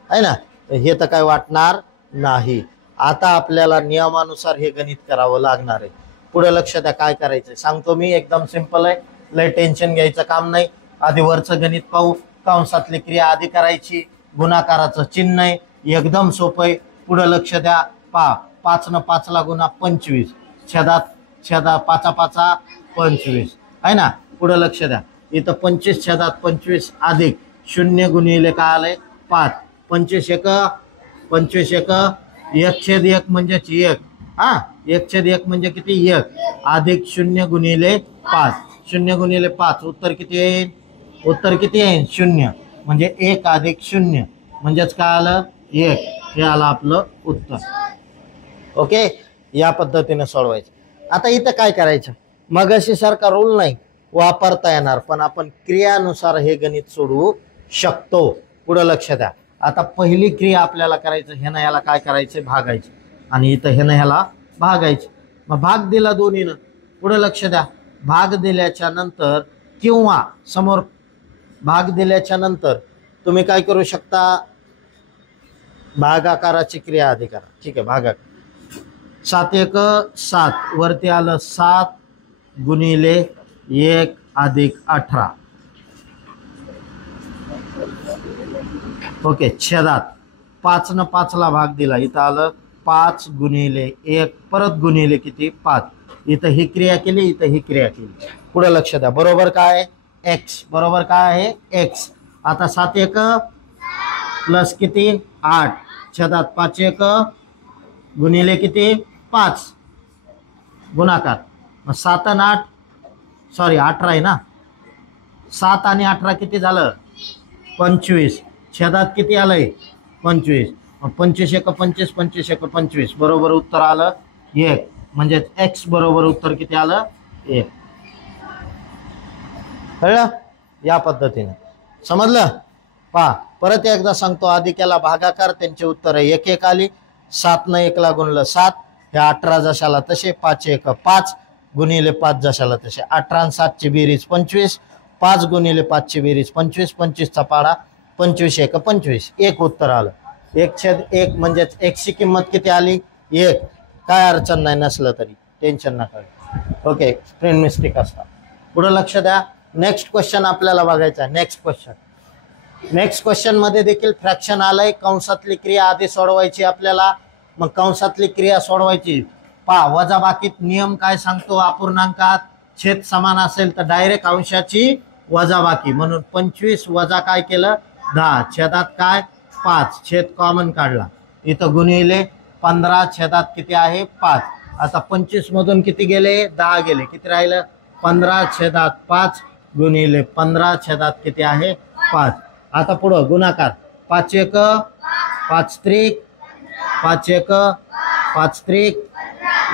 आहे ना, हे तर काय वाटणार नाही. आता आपल्याला नियमानुसार हे गणित करावं लागणार आहे. पुढे लक्ष द्या काय करायचंय सांगतो मी. एकदम सिंपल आहे, लय टेन्शन घ्यायचं काम नाही. आधी वरचं गणित पाहू. कंसातली क्रिया आधी करायची, गुणाकाराचं चिन्ह आहे, एकदम सोपं आहे. पुढे लक्ष द्या. 5 न 5 ला गुणा 25, छेदात 5 5 25 आहे ना. पुढे लक्ष द्या. इथं 25 छेदात 25 अधिक 0 गुणिले काय आलंय 5. 25 1 1/1 म्हणजेच 1. 1/1 म्हणजे किती 1 अधिक 0 गुणिले 5. 0 गुणिले 5 उत्तर किती येईल? उत्तर किती येईल? 0. म्हणजे 1 अधिक 0 म्हणजेच काय आलं 1. हे आलं आपलं उत्तर. ओके, या पद्धतीने सोडवायचं. आता इथं काय करायचं, मगाशी सारखा रूल नाही वापरता येणार, पण आपण क्रियानुसार हे गणित सोडवू शकतो. पुढे लक्ष द्या. आता पहिली क्रिया आपल्याला करायचं, ह्यानं ह्याला काय करायचं भागायचे, आणि इथं ह्यानं ह्याला भागायचे. मग भाग दिला दोन्हीनं. पुढे लक्ष द्या. भाग दिल्याच्या नंतर किंवा समोर भाग दिल्याच्या नंतर तुम्ही काय करू शकता, भागाकाराची क्रिया आधी करा. ठीक आहे, भागाकार 7 1 7 वरती आलं 7 गुणिले 1 अधिक 18. ओके, छेदात 5 न 5 ला भाग दिला, इथं आलं 5 गुणिले 1 परत गुणिले किती 5. इथं ही क्रिया केली, इथं ही क्रिया केली. पुढे लक्ष द्या. बरोबर काय x, बरोबर काय आहे x. आता 7 1 प्लस किती 8 छेदात 5 1 गुणिले किती 5 गुणाकार. 7 आणि 8 सॉरी 18 आहे ना. 7 आणि 18 किती झालं 25. छेदात किती आलंय 25. 25 1 25 25 1 25 बरोबर उत्तर आलं 1. म्हणजे x बरोबर उत्तर किती आलं 1. कळलं? या पद्धतीने समजलं. पहा परत एकदा सांगतो. आधी केला भागाकार, त्यांचे उत्तर 1 1 आली. 7 न 1 ला गुणलं 7, हे 18 जशाला तसे 5 1 5 गुणिले 5 जशाला तसे. 18 आणि 7 ची बेरीज 25, 5 गुणिले 5 ची बेरीज 25, 25 चा पाडा 25 1 25. 1 उत्तर आलं. 1/1 म्हणजेच x ची किंमत किती आली 1. काय अडचण नाही, नसलं तरी टेन्शन नका. ओके, स्क्रीन मिस्टेक असतात. पुढे लक्ष द्या. नेक्स्ट क्वेश्चन आपल्याला बघायचा. नेक्स्ट क्वेश्चन मध्ये देखील फ्रॅक्शन आलंय. कंसातली क्रिया आधी सोडवायची आपल्याला. मग कंसातली क्रिया सोडवायची. पहा वजाबाकीत नियम काय सांगतो, अपूर्णांकात छेद समान असेल तर डायरेक्ट अंशाची वजाबाकी. म्हणून 25 वजा काय केलं 10, छेदात काय 5, छेद कॉमन काढला. इथं गुणिले 15 छेदात किती आहे 5. आता 25 मधून किती गेले 10 गेले, किती राहिलं 15 छेदात 5 गुणिले 15 छेदात किती आहे 5. आता पुढं गुणाकार 5 1 5 त्रिक 5 1 5 त्रिक.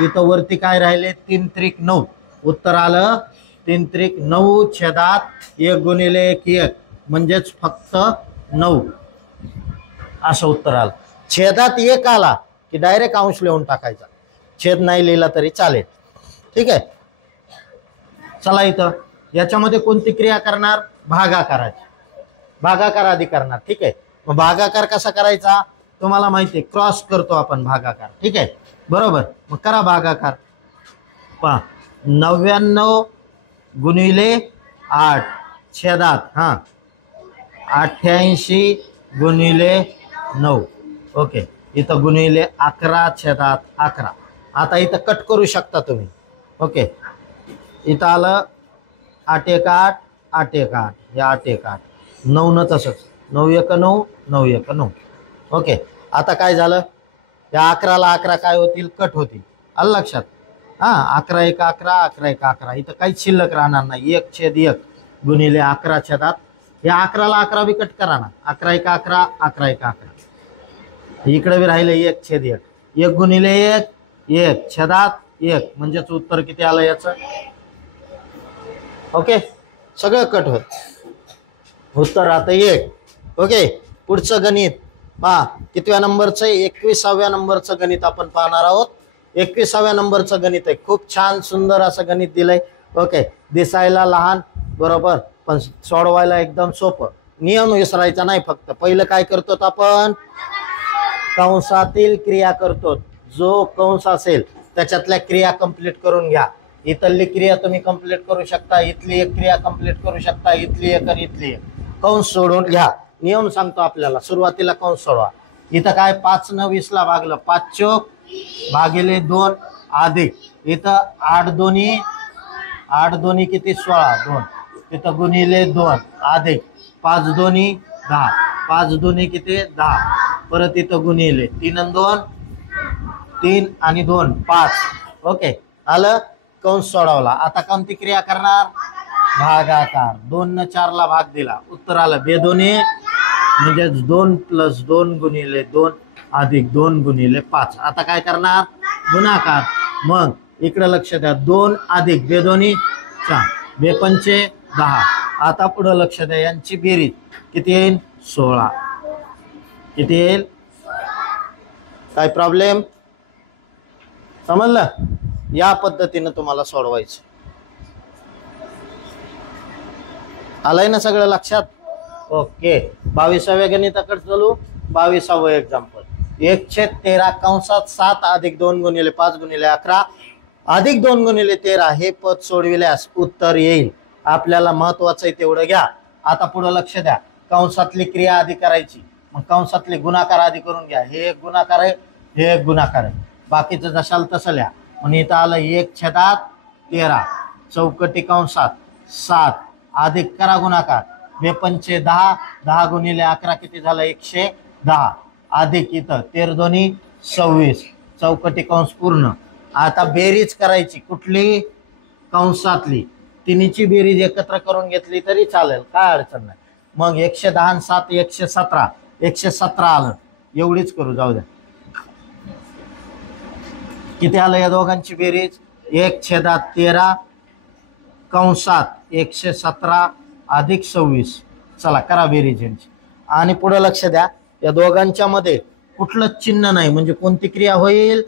इथं वरती काय राहिले 3 त्रिक 9. उत्तर आलं 3 त्रिक 9 छेदात 1 गुणिले 1 1 म्हणजेच फक्त 9 असं उत्तर आलं. छेदात 1 आला की डायरेक्ट अंश लिहून टाकायचा. छेद नाही लिहिला तरी चालेल. ठीक आहे. चला इथं याच्यामध्ये कोणती क्रिया करणार, भागाकाराची. भागाकार आधी करणार. ठीक आहे. मग भागाकार कसा करायचा तुम्हाला माहिती आहे, क्रॉस करतो आपण भागाकार. ठीक आहे, बरोबर. मग करा भागाकार. पहा 99 गुणिले 8 छेदात 88 गुणिले 9. ओके, इथं गुणिले 11 छेदात 11. आता इथं कट करू शकता तुम्ही. ओके, इथं आलं 8 1 8 8 1 8, हे 8 1 8 9 न तसंच 9 1 9 9 1 9. ओके, आता काय झालं या 11ला 11 काय होतील कट होतील. आलं लक्षात. 11 1 11 11 1 11. इथं काहीच शिल्लक राहणार नाही. 1/1 गुणिले 11 छेदात. या 11ला 11 बी कट करा ना. 11 1 11 11 1 11. इकडे बी राहिले 1/1. 1 गुणिले 1 1 छेदात 1 म्हणजेच उत्तर किती आलं याचं. ओके, सगळं कट होत. उत्तर आता 1. ओके, पुढचं गणित पहा. कितव्या नंबरचं? 21व्या नंबरचं गणित आपण पाहणार आहोत. 21व्या नंबरचं गणित आहे. खूप छान सुंदर असं गणित दिलंय. ओके, दिसायला लहान बरोबर, पण सोडवायला एकदम सोपं. नियम विसरायचा नाही. फक्त पहिलं काय करतो आपण? कंसातील क्रिया करतो. जो कंस असेल त्याच्यातल्या क्रिया कंप्लीट करून घ्या. इथली क्रिया तुम्ही कंप्लीट करू शकता, इथली एक क्रिया कंप्लीट करू शकता, इथली एक आणि इथली एक. कंस सोडून घ्या. नियम सांगतो आपल्याला. सुरुवातीला कंस सोडवा. इथं काय 5 न 20 ला भागलं, 5 चोक भागिले 2 अधिक इथं 8 दोन्ही किती 16, 2 तिथं गुणिले 2 अधिक 5 दोन्ही 10, 5 दोन्ही किती 10, परत इथं गुणिले 3 आणि 2 3 आणि 2 5. ओके, आलं. कंस सोडवला. आता कोणती क्रिया करणार? भागाकार. 2 न 4 ला भाग दिला, उत्तर आलं बेदोने, म्हणजे 2 + 2 गुणिले 2 अधिक 2 गुणिले 5. आता काय करणार? गुणाकार. मग इकडे लक्ष द्या. 2 अधिक बेदोनी 4, बेपंचे 10. आता पुढे लक्ष द्या. यांची बेरीज किती येईल? 16. किती येईल? काय प्रॉब्लेम? समजलं? या पद्धतीने तुम्हाला सोडवायचं. आलंय ना सगळं लक्षात? ओके, 22व्या गणिताकडे चालू. 22वं एक्झाम्पल. 1/13 कंसात 7 अधिक 2 गुणिले 5 गुणिले 11 अधिक 2 गुणिले 13 हे पद सोडविल्यास उत्तर येईल. आपल्याला महत्वाचं आहे तेवढं घ्या. आता पुढे लक्ष द्या. कंसातली क्रिया आधी करायची, मग कंसातले गुणाकार आधी करून घ्या. हे एक गुणाकार आहे, हे एक गुणाकार आहे. बाकीचं जशाल तसं लिहा. म्हणून इथं आलं 1/13 चौकटी कंसात 7 अधिक करा गुणाकार, बेपंचे 10, 10 गुणिले 11 किती झालं? 110 अधिक इथं 13 दोन्ही 26 चौकटी कंस पूर्ण. आता बेरीज करायची. कुठली? कंसातली. तिन्हीची बेरीज एकत्र करून घेतली तरी चालेल, काय अडचण नाही. मग 110 आणि 7 117, 117 आलं. एवढीच करू, जाऊ द्या. किती आलं या दोघांची बेरीज? 1/13 कंसात 117 अधिक 26. चला करा बेरीज यांची. आणि पुढे लक्ष द्या. या दोघांच्या मध्ये कुठलंच चिन्ह नाही, म्हणजे कोणती क्रिया होईल?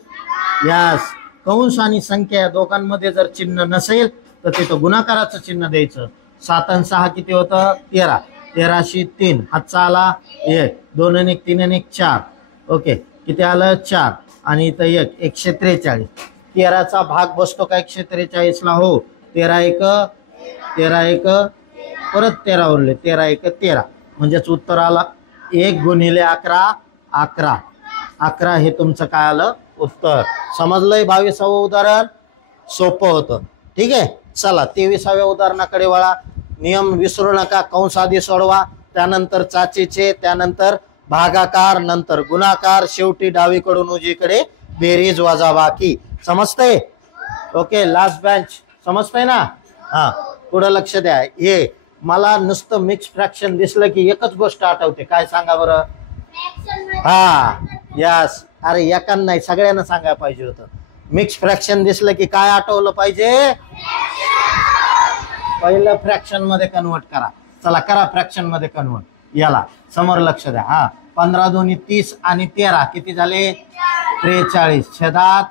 यास कंस आणि संख्या या दोघांमध्ये जर चिन्ह नसेल तर तिथं गुणाकाराचं चिन्ह द्यायचं. 7 आणि 6 किती होतं? 13. 13शी 3 हातचा आला 1, 2 आणि 1 3 आणि 1 4. ओके, किती आलं? 4. आणि इथं 1 143. 13चा भाग बसतो का 143 ला? हो. 13 1 परत 13 उरले, 13 1 13. म्हणजेच उत्तर आला 1 गुणिले 11 11. 11 हे तुमचं काय आलं? उत्तर. समजलंय? 22वं उदाहरण सोपं होतं. ठीक आहे. चला 23व्या उदाहरणाकडे वळा. नियम विसरू नका. कंस आधी सोडवा, त्यानंतर चाचीचे, त्यानंतर भागाकार, नंतर गुणाकार, शेवटी डावीकडून उजवीकडे बेरीज वजाबाकी. समजतंय? Okay, last bench. समजतंय ना? हा, पुढे लक्ष द्या. हे मला नुसतं मिक्स फ्रॅक्शन दिसलं की एकच गोष्ट आठवते. काय सांगा बरं? हा, यस. अरे एकान नाही, सगळ्यांना सांगायला पाहिजे होतं. मिक्स फ्रॅक्शन दिसलं की काय आठवलं पाहिजे? पहिलं फ्रॅक्शन मध्ये कन्वर्ट करा. चला करा फ्रॅक्शन मध्ये कन्वर्ट. याला समोर लक्ष द्या. हा, 15 दोन्ही 30 आणि 13 किती झाले? 43 छेदात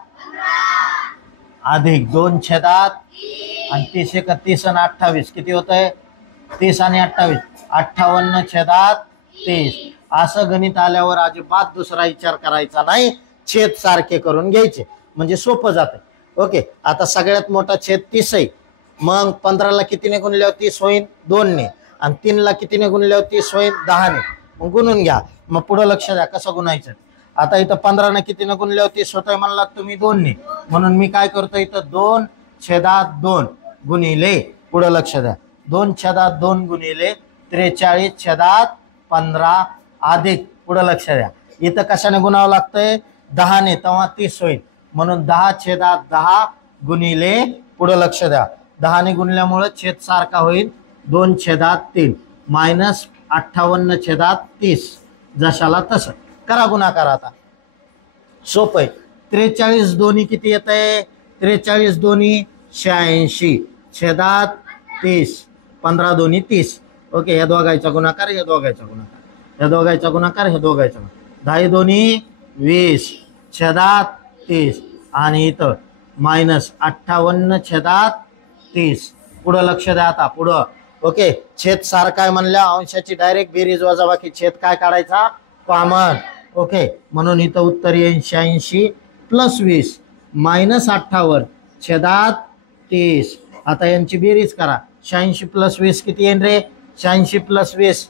अधिक 2 छेदात आणि 30 1 30 आणि 28 किती होत आहे? 30 आणि 28 58 छेदात 30. असं गणित आल्यावर अजिबात दुसरा विचार करायचा नाही. छेद सारखे करून घ्यायचे म्हणजे सोपं जाते. ओके, आता सगळ्यात मोठा छेद 30 आहे. मग 15ला कितीने गुणल्यावर 30 होईल? 2 ने. आणि 3ला कितीने गुणल्यावर 30 होईल? 10 ने. मग गुणून घ्या. मग पुढे लक्ष द्या कसं गुणायचं. आता इथं 15 कितीने गुणल्यावर 30 होत आहे म्हणला तुम्ही 2 ने. म्हणून मी काय करतो इथं 2 छेदात 2 गुणिले, पुढे लक्ष द्या, 2 छेदात 2 गुणिले 43 छेदात 15 अधिक, पुढे लक्ष द्या, इथं कशाने गुणावं लागतंय? 10 ने, तेव्हा 30 होईल. म्हणून 10 छेदात 10 गुणिले, पुढे लक्ष द्या, 10 ने गुणल्यामुळे छेद सारखा होईल 2 छेदात 3 मायनस 58 छेदात 30. जशाला तसं करा गुणाकार. आता सोपं आहे. 43 दोन्ही किती येत आहे? 43 दोन्ही 86 छेदात 30, 15 दोन्ही 30. ओके, या दोघांचा गुणाकार, या दोघांचा गुणाकार. या दोघांचा गुणाकार, हे दोघांचा 10 दोन्ही 20 छेदात 30 आणि इथं -58/30. पुढं लक्ष द्या आता पुढं. ओके, छेद सारखा आहे म्हणल्या अंशाची डायरेक्ट बेरीज वजाबाकी, छेद काय काढायचा? कॉमन. ओके, म्हणून इथं उत्तर येईल 86 + 20 -58 छेदात 30. आता यांची बेरीज करा. 86 + 20 किती येईल रे? 86 + 20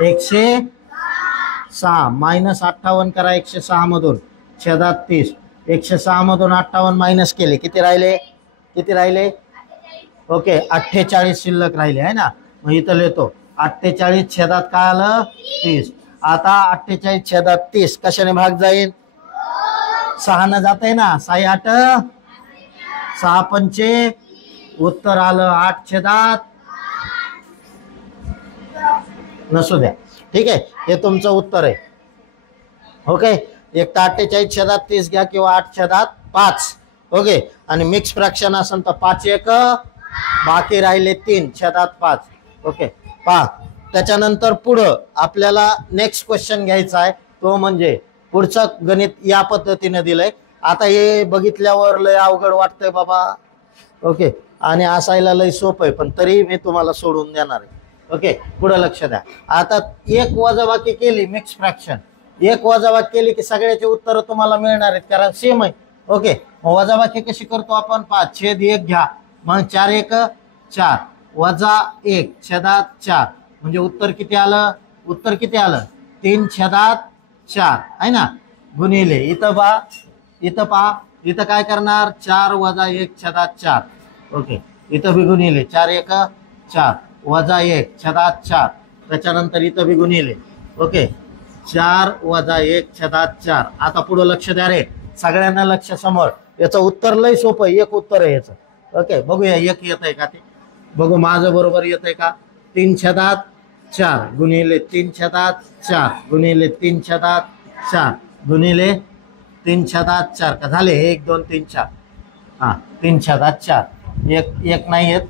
106 -58 करा 106 मधून छेदात 30. 106 मधून 58 मायनस केले, किती राहिले? किती राहिले? ओके, 48 शिल्लक राहिले आहे ना. मग इथं लिहितो 48 छेदात काय आलं? 30. आता 48 छेदात 30 कशाने भाग जाईल? 6 न जाते ना. 6 8 6 पंचे उत्तर आलं 8 छेदात. नसू द्या, ठीक आहे, हे तुमचं उत्तर आहे. ओके, एक तर 48 छेदात 30 घ्या किंवा 8 छेदात 5. ओके, आणि मिक्स फ्रॅक्शन असेल तर 5 1 बाकी राहिले 3 छेदात 5. ओके, पहा त्याच्यानंतर पुढं आपल्याला नेक्स्ट क्वेश्चन घ्यायचा आहे. तो म्हणजे पुढचं गणित या पद्धतीने दिलंय. आता हे बघितल्यावर लय अवघड वाटतंय बाबा. ओके, आणि असायला लय सोपं आहे, पण तरी मी तुम्हाला सोडून देणार आहे. ओके, पुढं लक्ष द्या. आता एक वजाबाकी केली, मिक्स फ्रॅक्शन एक वजाबाकी केली की सगळ्याचे उत्तर तुम्हाला मिळणार आहेत, कारण सेम आहे. ओके, मग वजाबाकी कशी करतो आपण? 5 छेद 1 घ्या, मग 4 1 4 वजा 1 छेदात 4 म्हणजे उत्तर किती आलं? उत्तर किती आलं? 3 छेदात 4 आहे ना. गुणिले इथं पहा इथं काय करणार? 4 वजा 1 छेदात 4. ओके, इथं बी गुणिले 4 1 4 वजा 1 छेदात 4. त्याच्यानंतर इथं बी गुणिले. ओके, 4 वजा 1 छेदात 4. आता पुढं लक्ष द्या रे, सगळ्यांना लक्ष समोर. याचं उत्तर लय सोपं आहे, एक उत्तर आहे याचं. ओके, बघूया एक येत आहे का ते. बघू माझं बरोबर येत आहे का? 3 छेदात 4 गुणिले 3 छेदात 4 गुणिले 3 छेदात 4 गुणिले 3 छेदात 4 का झाले? 1 2 3 4. हां, 3 छेदात 4 एक नाही येत.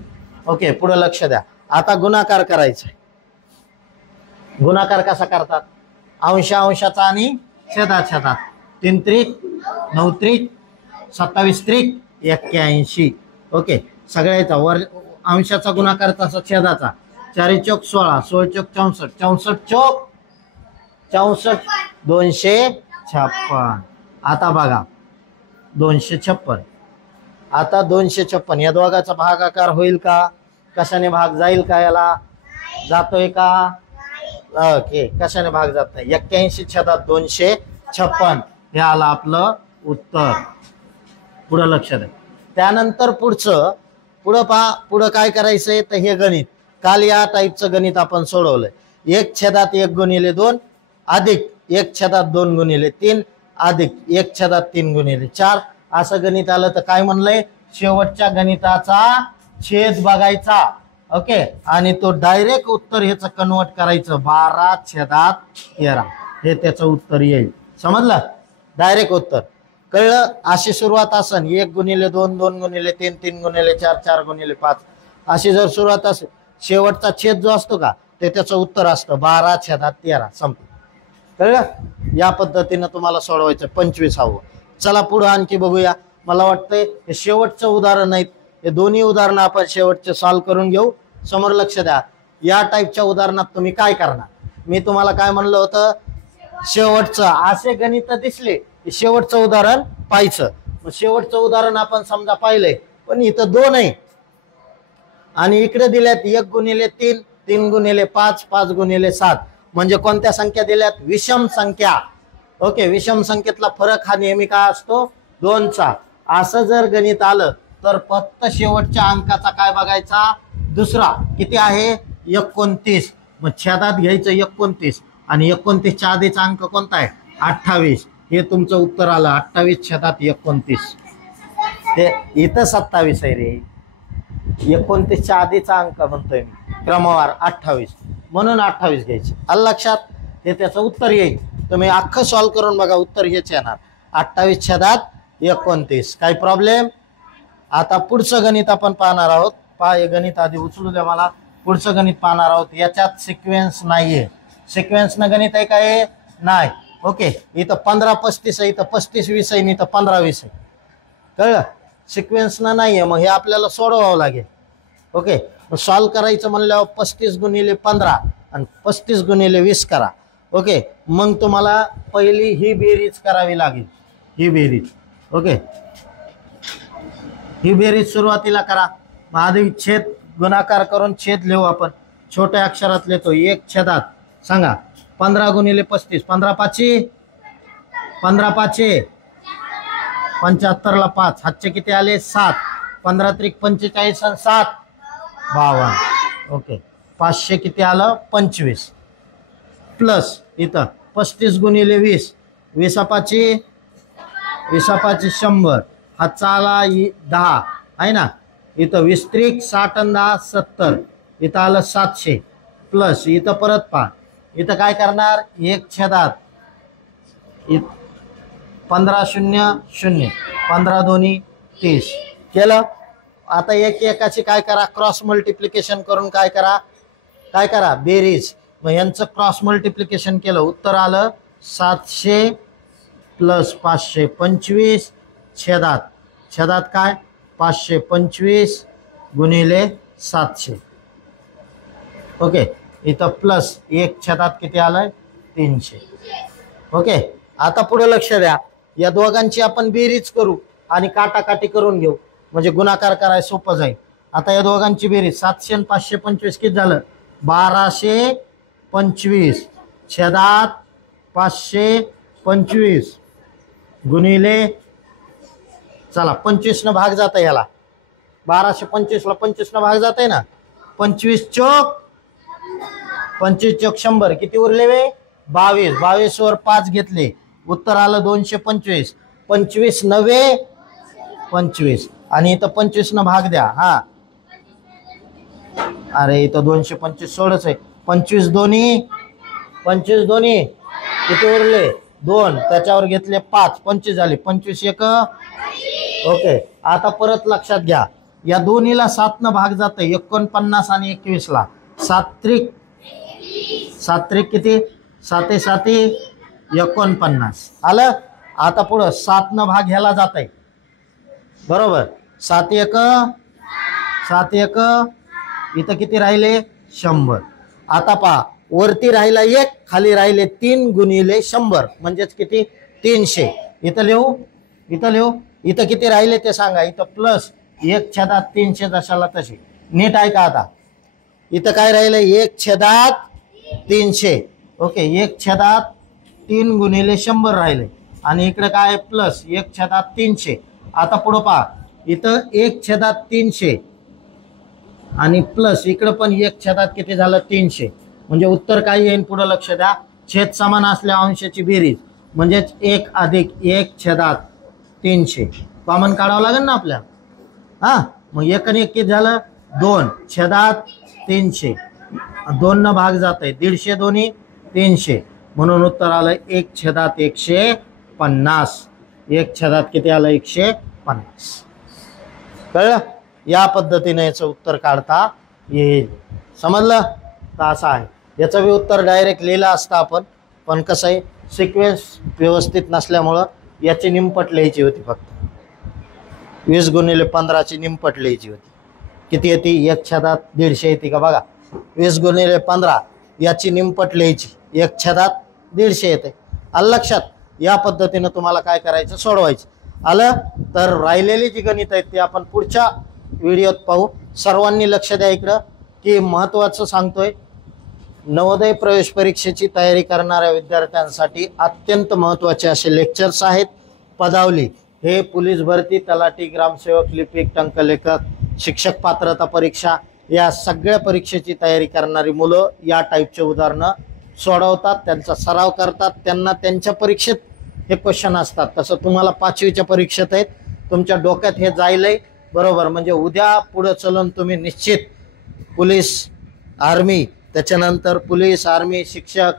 ओके, पुढं लक्ष द्या. आता गुणाकार करायचा. गुणाकार कसा करतात? अंशाचा आणि छेदात. 3 त्रिक 9 त्रिक 27 त्रिक 81. ओके, सगळ्याचा वर अंशाचा गुणाकार तसा छेदाचा. 4 चौक 16 16 चौक 64 64 चौक 64 256. आता बघा 256. आता 256 या दोघाचा भागाकार होईल का? कशाने भाग जाईल का? याला जातोय का? ओके, कशाने भाग जात नाही. 81 छेदात 256 हे आलं आपलं उत्तर. पुढं लक्ष द्या. त्यानंतर पुढं पहा, पुढं काय करायचंय तर हे गणित काल या टाईपचं गणित आपण सोडवलंय. 1 छेदात 1 गुणिले 2 अधिक 1 छेदात 2 गुणिले 3 अधिक 1 छेदात 3 गुणिले 4 असं गणित आलं. तर काय म्हणलंय? शेवटच्या गणिताचा छेद बघायचा. ओके, आणि तो डायरेक्ट उत्तर ह्याचं कन्वर्ट करायचं 12 छेदात 13 हे त्याचं उत्तर येईल. समजलं? डायरेक्ट उत्तर कळलं? अशी सुरुवात असन 1 गुणिले 2 2 गुणिले 3 3 गुणिले 4 4 गुणिले 5 अशी जर सुरुवात असेल, शेवटचा छेद जो असतो का ते त्याचं उत्तर असतं 12 छेदात 13. संपलं. कळलं? या पद्धतीनं तुम्हाला सोडवायचं 25वा. चला पुढे आणखी बघूया. मला वाटतंय हे शेवटचं उदाहरण आहेत. हे दोन्ही उदाहरणं आपण शेवटचे सॉल्व्ह करून घेऊ. समोर लक्ष द्या. या टाईपच्या उदाहरणात तुम्ही काय करणार? मी तुम्हाला काय म्हणलं होतं? शेवटचं असे गणित दिसले की शेवटचं उदाहरण पाहायचं. मग शेवटचं उदाहरण आपण समजा पाहिलंय, पण इथं 2 आहे आणि इकडे दिल्यात 1 गुणिले 3 3 गुणिले 5 5 गुणिले 7 म्हणजे कोणत्या संख्या दिल्यात? विषम संख्या. ओके, विषम संख्येतला फरक हा नेहमी काय असतो? 2चा. असं जर गणित आलं तर फक्त शेवटच्या अंकाचा काय बघायचा? दुसरा. किती आहे? 29. मग छेदात घ्यायचं 29 आणि 29च्या आधीचा अंक कोणता आहे? 28. हे तुमचं उत्तर आलं 28 छेदात 29. ते इथं 27 आहे रे. 29च्या आधीचा अंक म्हणतोय मी, क्रमवार 28 म्हणून 28 घ्यायचे. आलं लक्षात? हे त्याचं उत्तर येईल. तुम्ही अख्खं सॉल्व्ह करून बघा, उत्तर हेच येणार 28 छेदात 29. काही प्रॉब्लेम? आता पुढचं गणित आपण पाहणार आहोत. पहा, हे गणित आधी उचलू द्या मला. पुढचं गणित पाहणार आहोत. याच्यात सिक्वेन्स नाहीये. सिक्वेन्सनं गणित आहे काय नाही. ओके, इथं 15 35 आहे, इथं 35 20 आहे, इथं 15 20 आहे. कळलं, सिक्वेन्सनं नाही आहे, मग हे आपल्याला सोडवावं लागेल. ओके, सॉल्व करायचं म्हणल्यावर 35 गुणिले 15 आणि 35 गुणिले 20 करा. ओके, मग तुम्हाला पहिली ही बेरीज करावी लागेल, ही बेरीज. ओके, ही बेरीज सुरुवातीला करा. मग आधी छेद गुणाकार करून छेद लिहू आपण, छोट्या अक्षरात लिहितो. 1 छेदात सांगा 15 गुणिले 35, 15 पाचे 75 ला 5, हातचे किती आले 7, 15 त्रिक 45 आणि 7 52. ओके, 500 किती आलं 25 प्लस इथं 35 गुणिले 20, 20 पाचे 100, हातचा आला 10 आहे ना. इथं 20 त्रिक 60 आणि 10 70, इथं आलं 700 प्लस इथं परत पहा. इथं काय करणार 1 छेदात 15 0 0, 15 दोन्ही 30 केलं. आता एक एकाची काय करा क्रॉस मल्टिप्लिकेशन करून काय करा बेरीज. मग यांचं क्रॉस मल्टिप्लिकेशन केलं, उत्तर आलं 700 प्लस 525 छेदात काय 525 गुणिले 700. ओके, इथं प्लस 1 छेदात किती आलंय 300. ओके, आता पुढे लक्ष द्या, या दोघांची आपण बेरीज करू आणि काटाकाटी करून घेऊ, म्हणजे गुणाकार करायला सोपं जाईल. आता या दोघांची बेरीज 700 आणि 525 किती झालं 1225 छेदात 525 गुणिले चला 25 न भाग जात आहे याला, 1225 ला 25 न भाग जात आहे ना. 25 चौक 100 किती उरले वे 22, 22 वर 5 घेतले, उत्तर आलं 225. 25 नव्हे 25 आणि इथं 25 न भाग द्या. हा अरे इथं 225 सोडच आहे. 25 दोन्ही किती उरले 2, त्याच्यावर घेतले 5, 25 झाले, 25 एक. ओके, आता परत लक्षात घ्या, या दोन्हीला 7 न भाग जाते 49 आणि 21 ला. 7 त्रिक किती 7 7 49 आलं. आता पुढं 7 न भाग ह्याला जात आहे बरोबर. 7 1 इथं किती राहिले 100. आता पहा वरती राहिला 1, खाली राहिले 3 गुणिले 100 म्हणजेच किती 300. इथं लिहू इथं किती राहिले ते सांगा. इथं प्लस 1 छेदात 300 जशाला तशी नीट आहे का. आता इथं काय राहिलं 1 छेदात 300. ओके, 1 छेदात 3 गुणिले 100 राहिले आणि इकडे काय प्लस 1 छेदात 300. आता पुढं पहा, इथं 1 छेदात 300 आणि प्लस इकडं पण 1 छेदात किती झालं 300. म्हणजे उत्तर काय येईल पुढं लक्ष द्या. छेद समान असल्या अंशाची बेरीज म्हणजेच 1 अधिक 1 छेदात 300 कॉमन काढावं लागेल ना आपल्याला. हा, मग 1 आणि 1 किती झालं 2 छेदात 300, 2 न भाग जात आहे 150 दोन्ही 300 म्हणून उत्तर आलं 1 छेदात 150. 1 छेदात किती आलं 150. कळलं, या पद्धतीने याचं उत्तर काढता येईल. समजलं तर असं आहे. याचं बी उत्तर डायरेक्ट लिहिलं असतं आपण, पण कसं आहे सिक्वेन्स व्यवस्थित नसल्यामुळं याची निमपट लिहायची होती. फक्त 20 गुणिले 15 ची निमपट लिहायची होती. किती येते 1 छेदात 150 येते का बघा. 20 गुणिले 15 याची निमपट लिहायची, 1 छेदात 150 येते. आलं लक्षात. या पद्धतीनं तुम्हाला काय करायचं सोडवायचं. आलं तर राहिलेली जी गणित आहेत ते आपण पुढच्या व्हिडिओत पाहू. सर्वांनी लक्ष द्या इकडं की महत्त्वाचं सांगतोय, नवोदय प्रवेश परीक्षेची तयारी करणाऱ्या विद्यार्थ्यांसाठी अत्यंत महत्त्वाचे असे लेक्चर्स आहेत. पदावली हे पोलीस भरती, तलाठी, ग्रामसेवक, लिपिक, टंकलेखक, शिक्षक पात्रता परीक्षा या सगळ्या परीक्षेची तयारी करणारी मुलं या टाईपचे उदाहरणं सोडवतात, त्यांचा सराव करतात. त्यांना त्यांच्या परीक्षेत हे क्वेश्चन असतात. तसं तुम्हाला 5वीच्या परीक्षेत आहेत, तुमच्या डोक्यात हे जायलंय बरोबर. म्हणजे उद्या पुढे चलून तुम्ही निश्चित पोलीस, आर्मी, त्याच्यानंतर पोलीस, आर्मी, शिक्षक,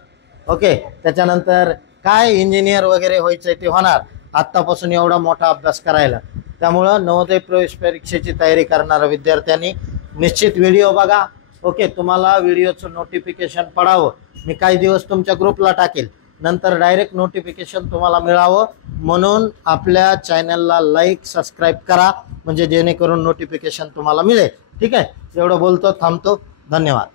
ओके, त्याच्यानंतर काय इंजिनियर वगैरे व्हायचंय ते होणार आत्तापासून एवढा मोठा अभ्यास करायला. त्यामुळं नवोदय प्रवेश परीक्षेची तयारी करणाऱ्या विद्यार्थ्यांनी निश्चित व्हिडिओ बघा, ओके, तुम्हाला व्हिडिओचं नोटिफिकेशन पडावं, मी काही दिवस तुमच्या ग्रुपला टाकेल, नंतर डायरेक्ट नोटिफिकेशन तुम्हाला मिळावं म्हणून आपल्या चॅनलला लाईक सबस्क्राईब करा, म्हणजे जेणेकरून नोटिफिकेशन तुम्हाला मिळेल. ठीक आहे, एवढं बोलतो, थांबतो. धन्यवाद.